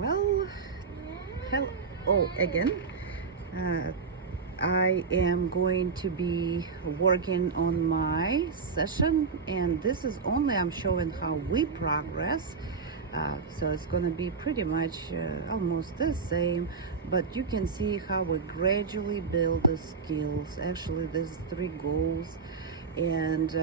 Well, hello. Oh, again. I am going to be working on my session, and this is only I'm showing how we progress. So it's going to be pretty much almost the same, but you can see how we gradually build the skills. Actually, there's 3 goals, and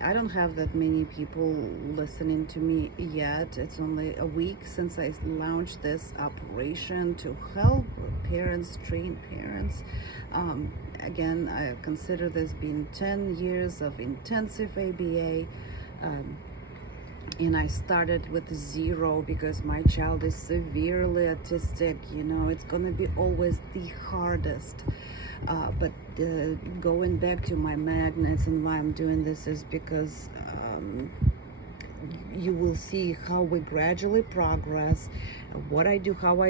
I don't have that many people listening to me yet. It's only a week since I launched this operation to help parents, train parents. Again, I consider this being 10 years of intensive ABA. And I started with 0 because my child is severely autistic. You know, it's gonna be always the hardest. But going back to my magnets and why I'm doing this is because you will see how we gradually progress, what I do, how I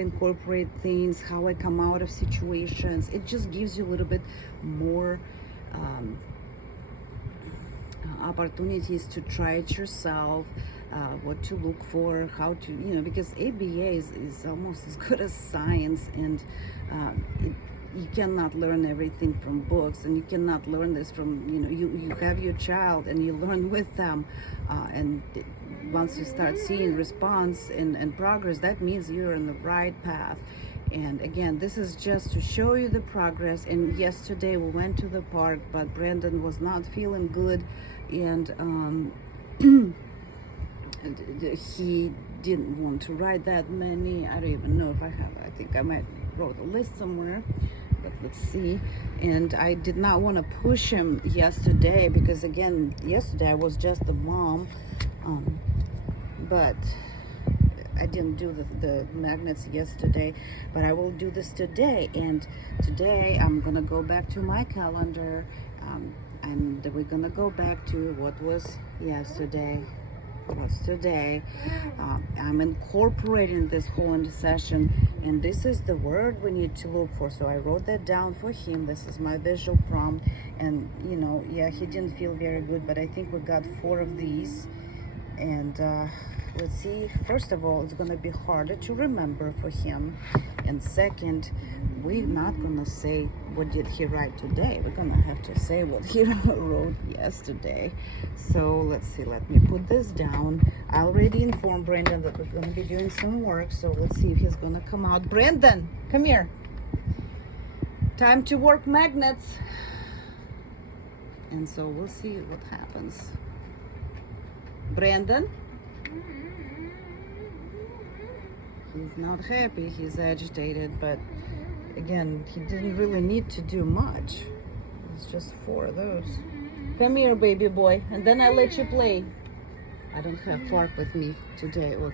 incorporate things, how I come out of situations. It just gives you a little bit more opportunities to try it yourself, what to look for, how to, because ABA is almost as good as science, and you cannot learn everything from books, and you cannot learn this from, you have your child and you learn with them, and once you start seeing response and progress, that means you're on the right path. And again, this is just to show you the progress. And yesterday we went to the park, but Brandon was not feeling good, and he didn't want to ride that many. I don't even know if I have. I think I might wrote a list somewhere, but let's see. And I did not want to push him yesterday because, again, yesterday I was just a mom, but I didn't do the magnets yesterday, but I will do this today. And today I'm gonna go back to my calendar, and we're gonna go back to what was yesterday. What's today? I'm incorporating this whole into session, and this is the word we need to look for. So I wrote that down for him. This is my visual prompt, and yeah, he didn't feel very good, but I think we got 4 of these. And let's see, first of all, it's going to be harder to remember for him, and second, we're not going to say what did he write today. We're going to have to say what he wrote yesterday. So let's see, let me put this down. I already informed Brandon that we're going to be doing some work, so let's see if he's going to come out. Brandon, come here. Time to work magnets. And so we'll see what happens. Brandon? He's not happy, he's agitated, but again, he didn't really need to do much. It's just 4 of those. Come here, baby boy, and then I let you play. I don't have Clark with me today. Well,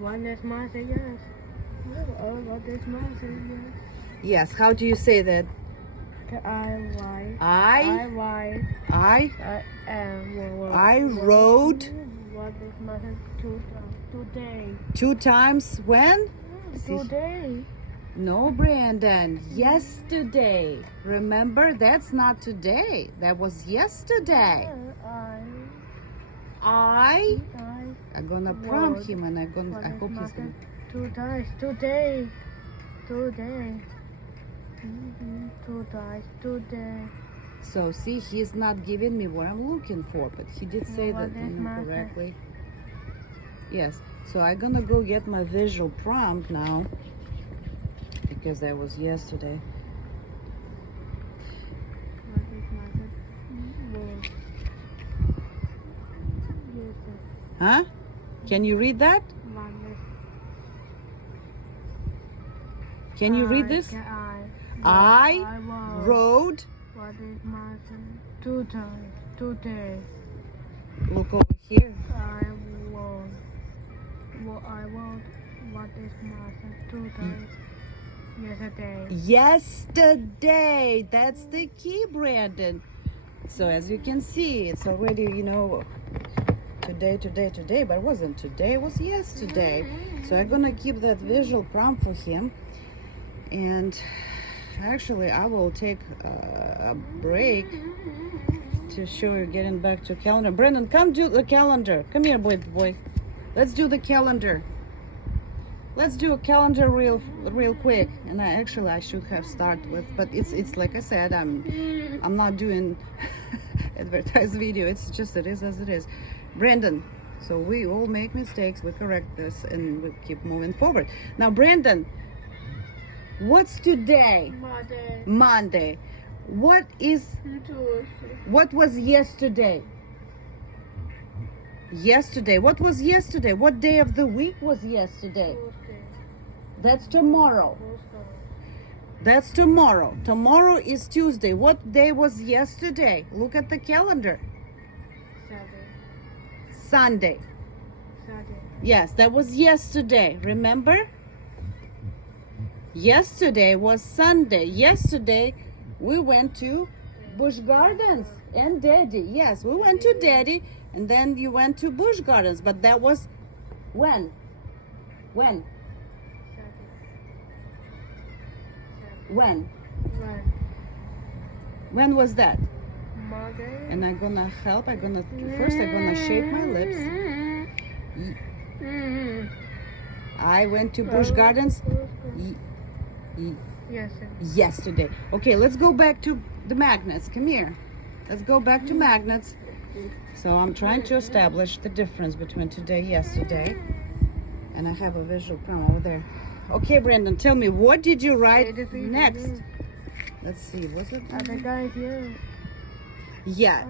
what does Ma say yes? Oh, what does Ma say yes? Yes, how do you say that? I rode. What is my 2 times today? 2 times when? Today. No, Brandon. Yesterday. Remember, that's not today. That was yesterday. I'm gonna prompt him, and I hope he's gonna. 2 times today. 2 times today. So see, he's not giving me what I'm looking for, but he did say that correctly. Yes, so I'm gonna go get my visual prompt now, because that was yesterday. Huh? Can you read that? Can you read this? I rode. What is my 2 times today? Look over here. I won't. What is my 2 times yesterday? Yesterday. That's the key, Brandon. So as you can see, it's already, today, but it wasn't today, it was yesterday. So I'm gonna keep that visual prompt for him, and actually I will take a break to show you getting back to calendar. Brandon, come do the calendar. Come here, boy. Let's do the calendar. let's do a calendar real quick. And I should have started with, but it's like I said, I'm not doing advertised video. It's just it is as it is. Brandon, so we all make mistakes, we correct this and we keep moving forward. Now Brandon, what's today? Monday. What was yesterday? Yesterday. What was yesterday? What day of the week was yesterday? That's tomorrow. That's tomorrow. Tomorrow is Tuesday. What day was yesterday? Look at the calendar. Sunday. Yes, that was yesterday. Remember? Yesterday was Sunday. Yesterday we went to Busch Gardens and Daddy. Yes, we went to Daddy and then you went to Busch Gardens. But that was when? When? When? When was that? Monday. And I'm gonna help. First I'm gonna shape my lips. I went to Busch Gardens yesterday. Okay, let's go back to the magnets. Come here. Let's go back to magnets. So I'm trying to establish the difference between today and yesterday. And I have a visual problem over there. Okay, Brandon, tell me, what did you write next? Let's see, was it? The guy here. Yeah,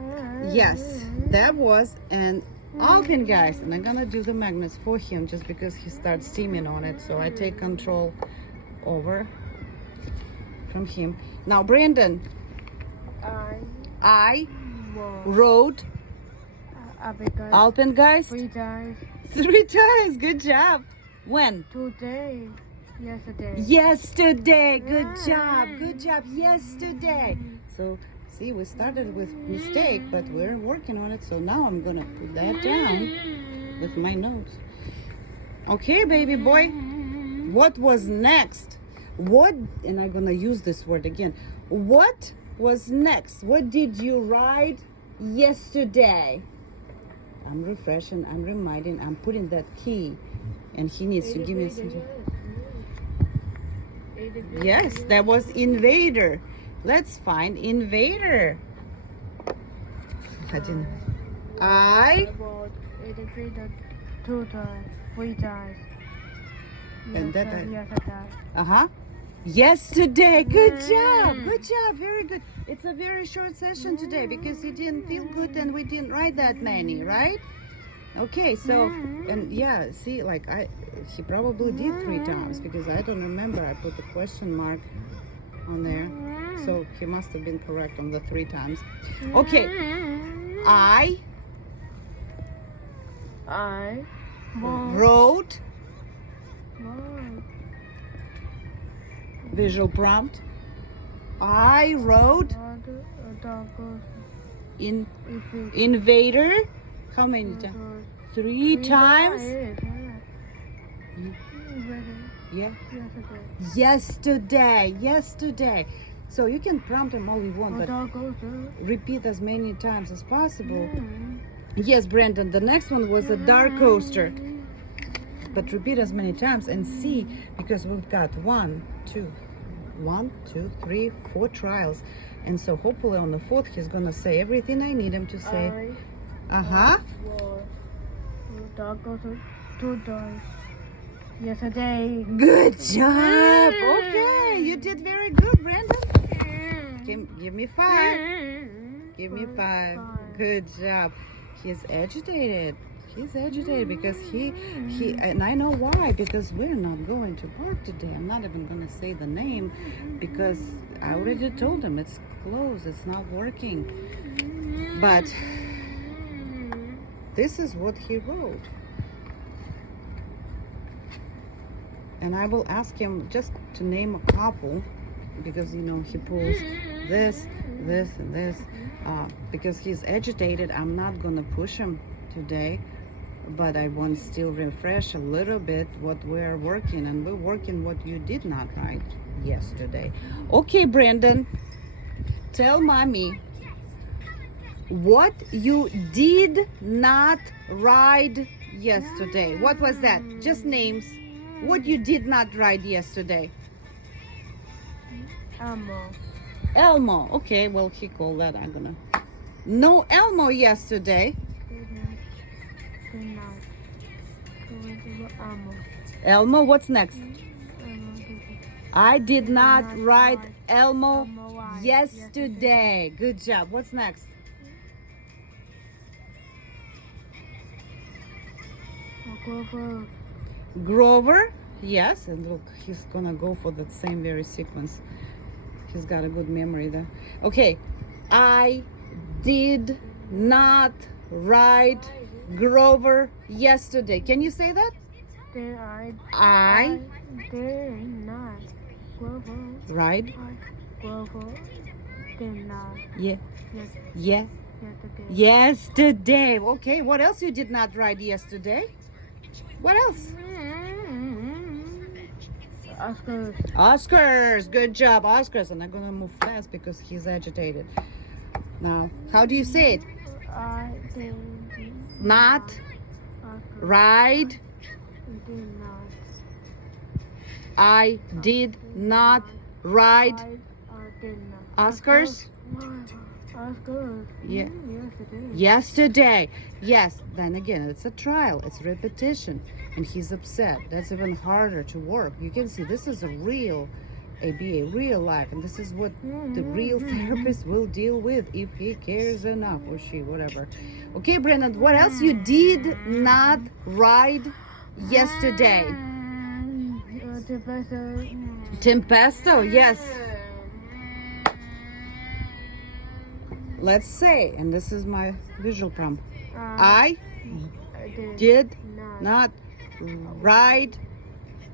yes, that was an Alpin guys, and I'm gonna do the magnets for him just because he starts steaming on it, so I take control over from him. Now, Brandon, I wrote Alpin guys 3 times. 3 times. Good job. When? Today. Yesterday. Yesterday. Good job. Good job. Yesterday. So see, we started with mistake, but we're working on it. So now I'm gonna put that down with my notes. Okay, baby boy. What was next? What? And I'm gonna use this word again. What was next? What did you write yesterday? I'm refreshing. I'm reminding. I'm putting that key, and he needs to give me some. Yes, that was invader. Let's find invader. I 2 times, 3 times. And that yesterday. Good job. Good job. Very good. It's a very short session today because you didn't feel good and we didn't write that many, right? Okay, so and yeah, see, like he probably did 3 times because I don't remember. I put the question mark on there, so he must have been correct on the 3 times. Okay, I wrote visual prompt. I wrote invader. How many times? 3 times. Yeah. Yesterday. So you can prompt him all you want, but repeat as many times as possible. Yes, Brandon, the next one was a dark coaster. But repeat as many times and see, because we've got 1, 2, 3, 4 trials. And so hopefully on the 4th, he's gonna say everything I need him to say. Dog goes 2 times. Yesterday. Good job. Okay, you did very good, Brandon. Give me 5. Give me 5. Good job. He's agitated. He's agitated because he and I know why, because we're not going to park today. I'm not even going to say the name because I already told him it's closed, it's not working. But this is what he wrote. And I will ask him just to name a couple because, you know, he pulls this, and this. Because he's agitated, I'm not going to push him today. But I want to still refresh a little bit what we're working. And we're working what you did not write yesterday. Okay, Brandon. Tell mommy what you did not write yesterday. What was that? Just names. What you did not write yesterday? Elmo. Elmo. Okay, well, he called that. I'm gonna. No Elmo yesterday. Did not. Elmo. Elmo, what's next? Elmo. I did not not write write Elmo Elmo yesterday. Good job. What's next? Grover. Grover. Yes, and look, he's gonna go for that same very sequence. He's got a good memory there. Okay, I did not write Grover yesterday. Can you say that? I did not. Grover. Right? Grover. Did not. Yeah. Yes. Yeah. Yesterday. Yesterday. Okay, what else you did not write yesterday? What else? Oscars. Oscars. Good job, Oscars. And I'm gonna move fast because he's agitated. Now, how do you say it? I did Not Oscars. ride. Did not. I did not ride Did not. Oscars Oscars. Yeah. Yesterday. yesterday. Yes, then again, it's a trial, it's repetition, and he's upset. That's even harder to work. You can see this is a real ABA, real life, and this is what the real therapist will deal with if he cares enough, or she, whatever. Okay, Brennan, what else you did not ride yesterday? Tempesto, yes. Let's say, and this is my visual prompt. I did not ride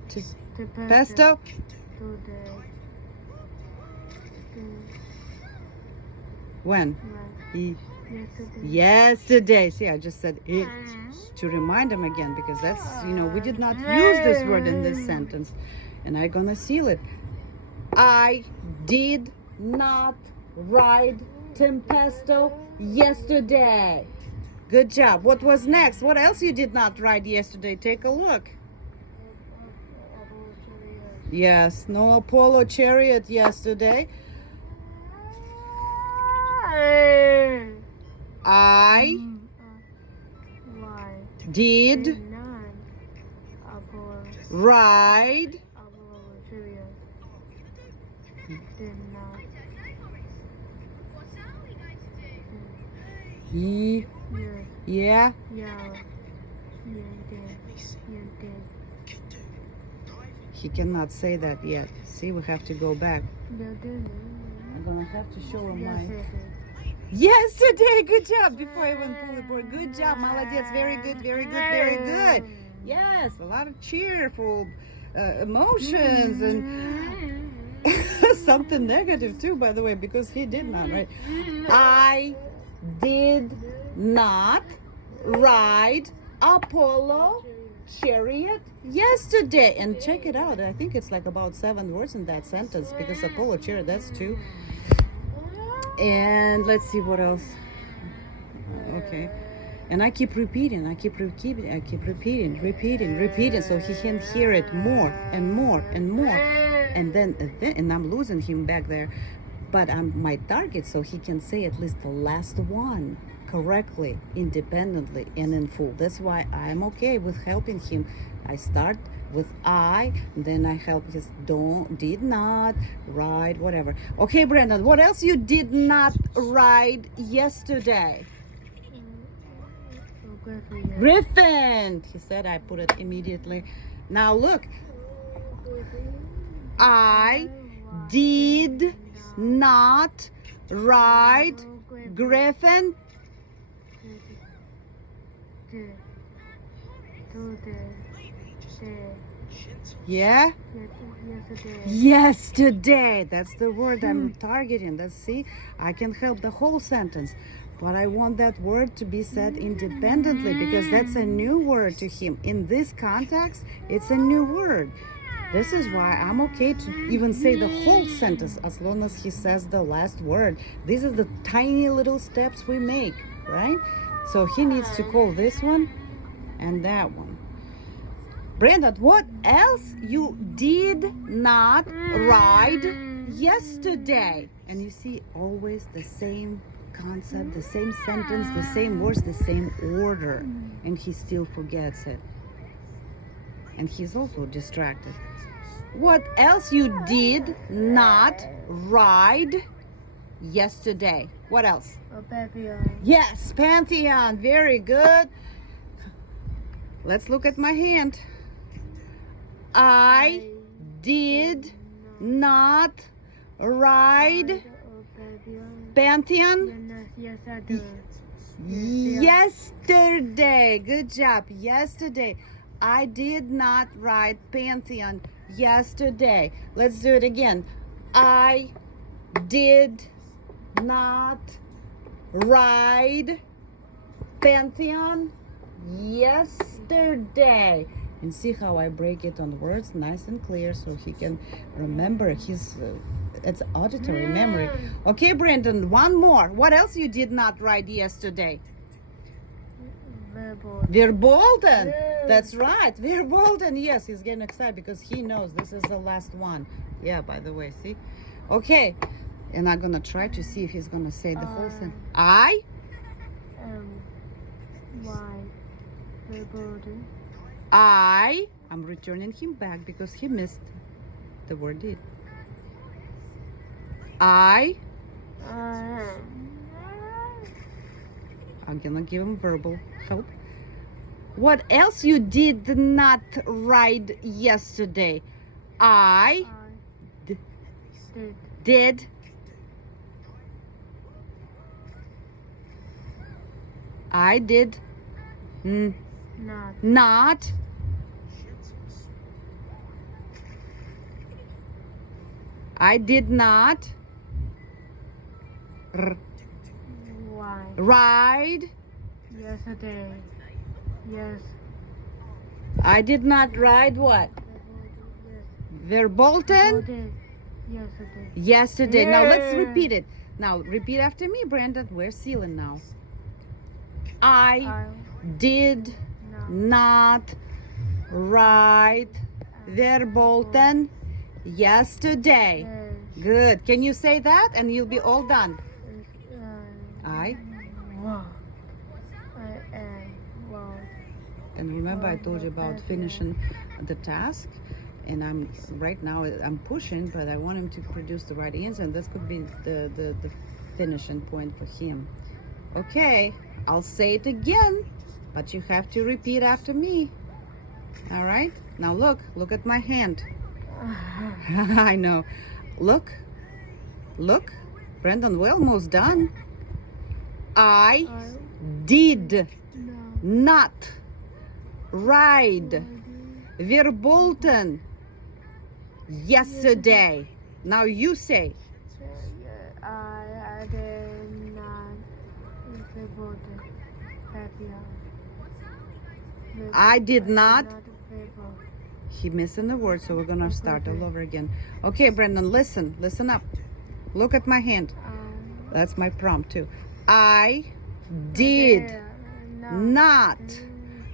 Tempesto when? Yesterday. See, I just said it to remind him again because that's, we did not use this word in this sentence. And I'm gonna seal it. I did not ride Tempesto yesterday. Good job. What was next? What else you did not ride yesterday? Take a look. Yes, no Apollo chariot yesterday. I did ride yeah. He cannot say that yet. See, we have to go back. I'm gonna have to show him my. Yesterday, good job. Before I even pull the board, good job, молодец, very good, very good, very good. Yes, a lot of cheerful emotions and something negative too, by the way, because he did not, right? I did not ride Apollo chariot yesterday. And check it out. I think it's like about 7 words in that sentence because Apollo chariot, that's 2. And let's see what else. Okay. And I keep repeating, repeating, so he can hear it more and more and more. And then I'm losing him back there. But I'm my target, so he can say at least the last one correctly, independently, and in full. That's why I'm okay with helping him. I start with I, then I help his did not, ride, whatever. Okay, Brendan, what else you did not ride yesterday? Griffin. He said. I put it immediately. Now look. I did not ride Griffin. Yeah? Yesterday. That's the word I'm targeting. See, I can help the whole sentence. But I want that word to be said independently because that's a new word to him. In this context, it's a new word. This is why I'm okay to even say the whole sentence as long as he says the last word. These are the tiny little steps we make, right? So he needs to call this one and that one. Brandon, what else you did not ride yesterday? And you see always the same concept, the same sentence, the same words, the same order. And he still forgets it. And he's also distracted. What else you did not ride yesterday? What else? A baby. Yes, Pantheon. Very good. Let's look at my hand. I did not ride Pantheon Yes, I do. yesterday. Good job. Yesterday. I did not ride Pantheon yesterday. Let's do it again. I did not ride Pantheon yesterday. And see how I break it on words nice and clear so he can remember his it's auditory memory. Okay, Brandon, one more. What else you did not write yesterday? Verbolten. That's right. Verbolten. Yes, he's getting excited because he knows this is the last one. Yeah, by the way, see? Okay. And I'm going to try to see if he's going to say the whole thing. Why? Verbolten. I'm returning him back because he missed the word did. I'm gonna give him verbal help. What else you did not ride yesterday? I did not I did not Why? ride. Yesterday. Yes. I did not ride what? Verbolten? Yesterday. Yesterday. Now let's Yeah. repeat it. Now repeat after me, Brandon. We're sealing now. I did not ride Verbolten yesterday. Good. Can you say that and you'll be all done? I. And remember I told you about finishing the task, and I'm right now I'm pushing, but I want him to produce the right answer, and this could be the finishing point for him. Okay, I'll say it again, but you have to repeat after me. All right, now look at my hand. I know. Look, Brendan, we're almost done. I did not ride Verbolten yesterday. Now you say. I did not Verbolten. I did not. He missing the word, so we're gonna start all over again. Okay, Brendan, listen up. Look at my hand. That's my prompt too. I did not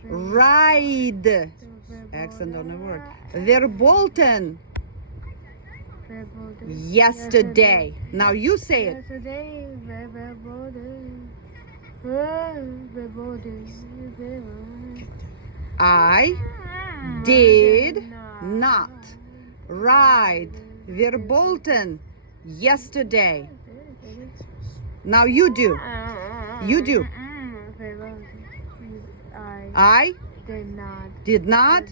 ride. Accent on the word. Verbolten yesterday. Now you say it. Yesterday, Verbolten. I did not ride Verbolten yesterday. Now you do. You do. I did not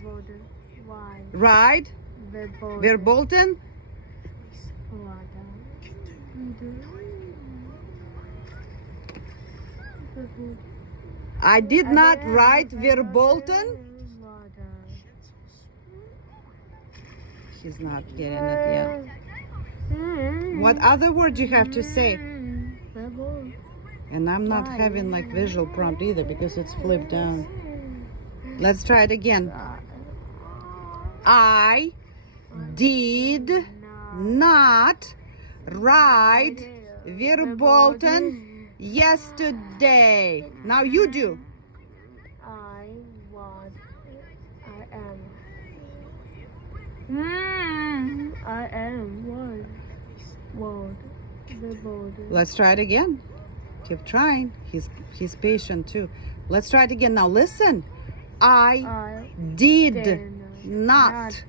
ride Verbolten. I did not ride Verbolten. He's not getting it yet. What other word you have to say? And I'm not having like visual prompt either because it's flipped down. Let's try it again. I did not ride Verbolten yesterday. Now you do. I am I am word. The board. Let's try it again. Keep trying. He's patient too. Let's try it again. Now listen. I did not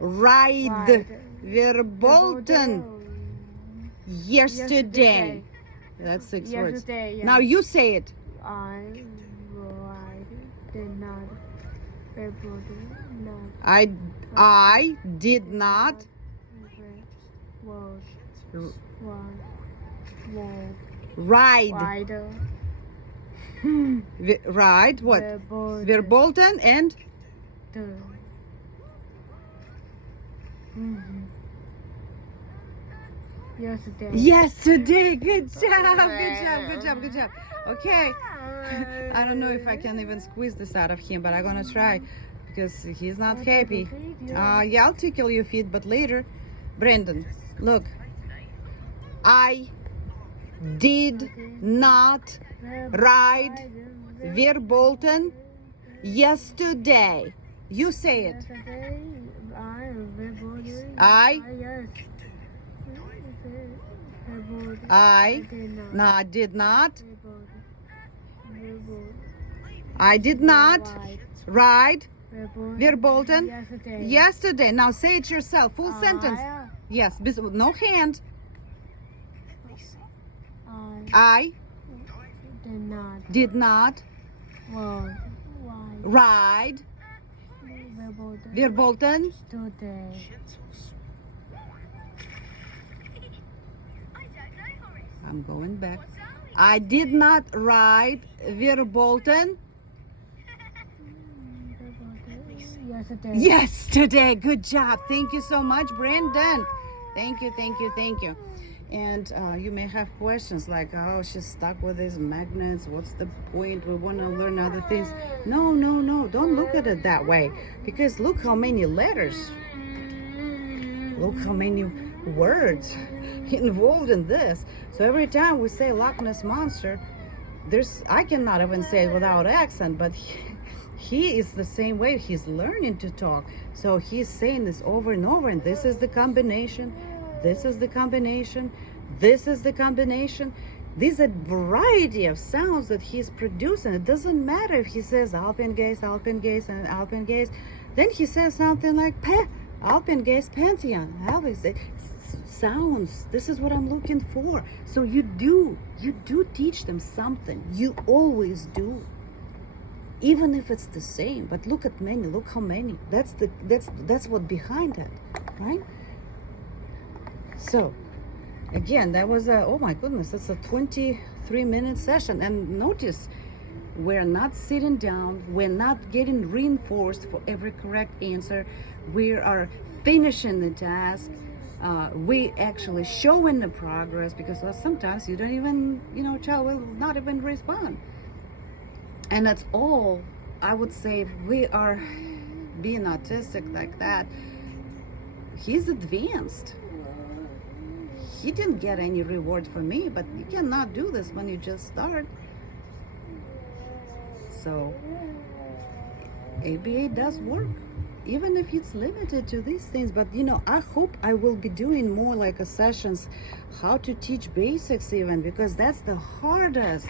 ride verboten yesterday. That's 6 words. Yesterday, yeah. Now you say it. I did not verboten not I did not word ride. Ride what? Verboten and yesterday. Good job. Okay. I don't know if I can even squeeze this out of him, but I'm gonna try because he's not happy. Yeah, I'll tickle your feet, but later. Brandon, look. I did not ride verboten yesterday. You say it. I did not ride verboten yesterday. Now say it yourself. Full sentence. Yes, no hand. I did not ride verboten today. I'm going back. I did not ride verboten yesterday. Good job. Thank you so much, Brandon. Thank you. And you may have questions like, oh, she's stuck with these magnets. What's the point? We want to learn other things. No. Don't look at it that way. Because look how many letters. Look how many words involved in this. So every time we say Loch Ness Monster, I cannot even say it without accent, but he is the same way. He's learning to talk. So he's saying this over and over, and this is the combination. This is the combination. This is the combination. These are a variety of sounds that he's producing. It doesn't matter if he says Alpengaze, and Alpengaze. Then he says something like Alpengaze, Pantheon. Sounds. This is what I'm looking for. So you do teach them something. You always do. Even if it's the same. But look at many. Look how many. That's what behind it, right? So, again, that was oh my goodness, that's a 23-minute session. And notice, we're not sitting down, we're not getting reinforced for every correct answer. We are finishing the task. We actually showing the progress, because sometimes you don't even, child will not even respond. And that's all. I would say if we are being autistic like that, he's advanced. He didn't get any reward from me, but you cannot do this when you just start. So ABA does work, even if it's limited to these things. But I hope I will be doing more like sessions, how to teach basics even, because that's the hardest.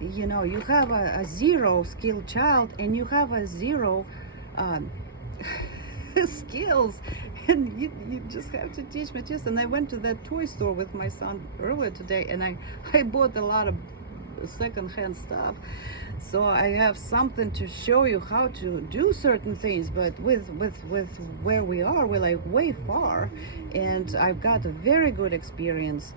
You have a zero skilled child, and you have a zero skills, and you just have to teach me just. And I went to that toy store with my son earlier today, and I bought a lot of secondhand stuff, so I have something to show you how to do certain things. But with where we are, we're like way far, and I've got a very good experience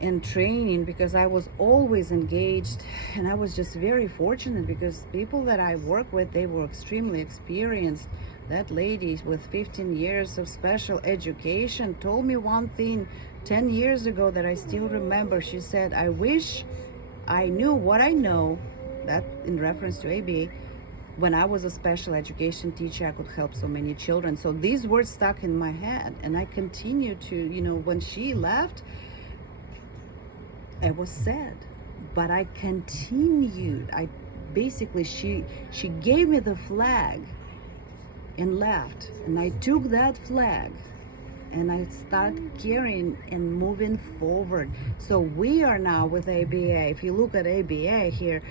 in training because I was always engaged, and I was just very fortunate because people that I work with, they were extremely experienced. That lady with 15 years of special education told me one thing 10 years ago that I still remember. She said, I wish I knew what I know, that in reference to ABA, when I was a special education teacher, I could help so many children. So these words stuck in my head, and I continue to, when she left, I was sad, but I continued. She gave me the flag and left. And I took that flag and I start carrying and moving forward. So we are now with ABA. If you look at ABA here,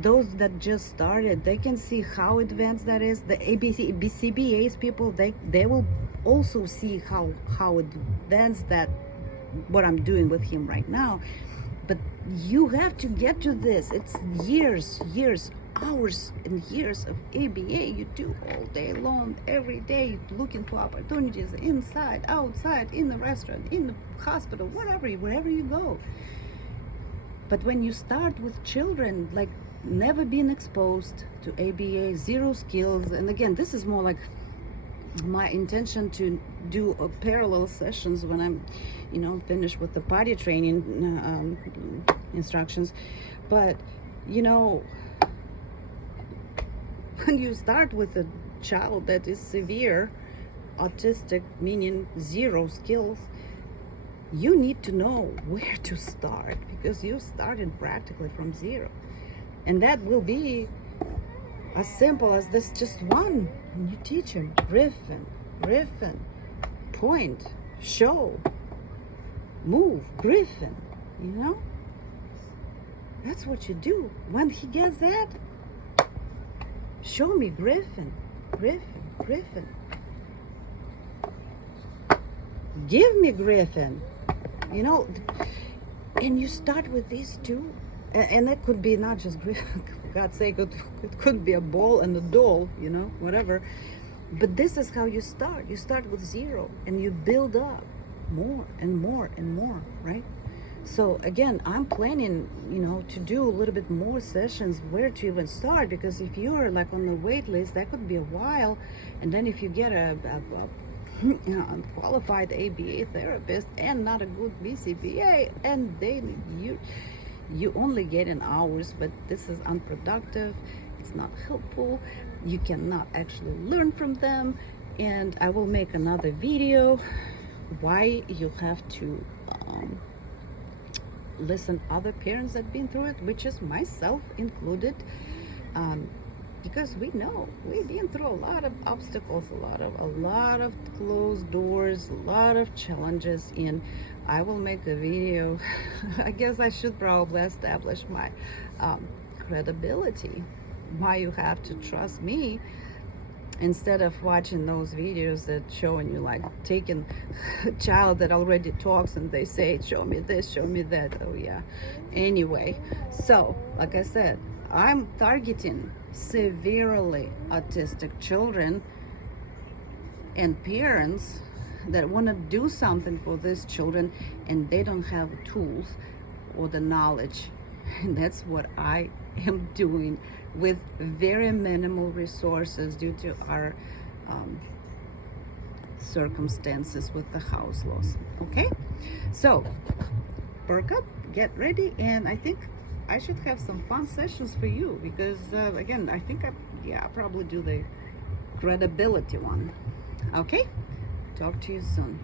those that just started, they can see how advanced that is. The CBA's people, they will also see how advanced that what I'm doing with him right now. But you have to get to this. It's years, hours and years of ABA you do all day long, every day, looking for opportunities inside, outside, in the restaurant, in the hospital, wherever you go. But when you start with children, like never been exposed to ABA, zero skills, and again, this is more like my intention to do parallel sessions when I'm, finished with the potty training instructions. But when you start with a child that is severe autistic, meaning zero skills, you need to know where to start, because you're starting practically from zero. And that will be as simple as this, just one. And you teach him Griffin, point, show, move, Griffin, That's what you do. When he gets that, show me Griffin. Give me Griffin. And you start with these two. And that could be not just Griffin, for God's sake, it could be a ball and a doll, whatever. But this is how you start. You start with zero and you build up more and more and more, right? So again, I'm planning, to do a little bit more sessions where to even start, because if you're like on the wait list, that could be a while. And then if you get a unqualified ABA therapist and not a good BCBA, and then you only get in hours, but this is unproductive, it's not helpful, you cannot actually learn from them. And I will make another video why you have to listen other parents that been through it, which is myself included, because we've been through a lot of obstacles, a lot of closed doors, a lot of challenges. And I will make a video. I guess I should probably establish my credibility, why you have to trust me, instead of watching those videos that showing you like taking a child that already talks and they say, show me this, show me that. Oh yeah. Anyway, so like I said, I'm targeting severely autistic children and parents that want to do something for these children and they don't have tools or the knowledge. And that's what I am doing with very minimal resources due to our circumstances with the house loss. Okay, so perk up, get ready, and I think I should have some fun sessions for you, because again, I think I'll probably do the credibility one. Okay, talk to you soon.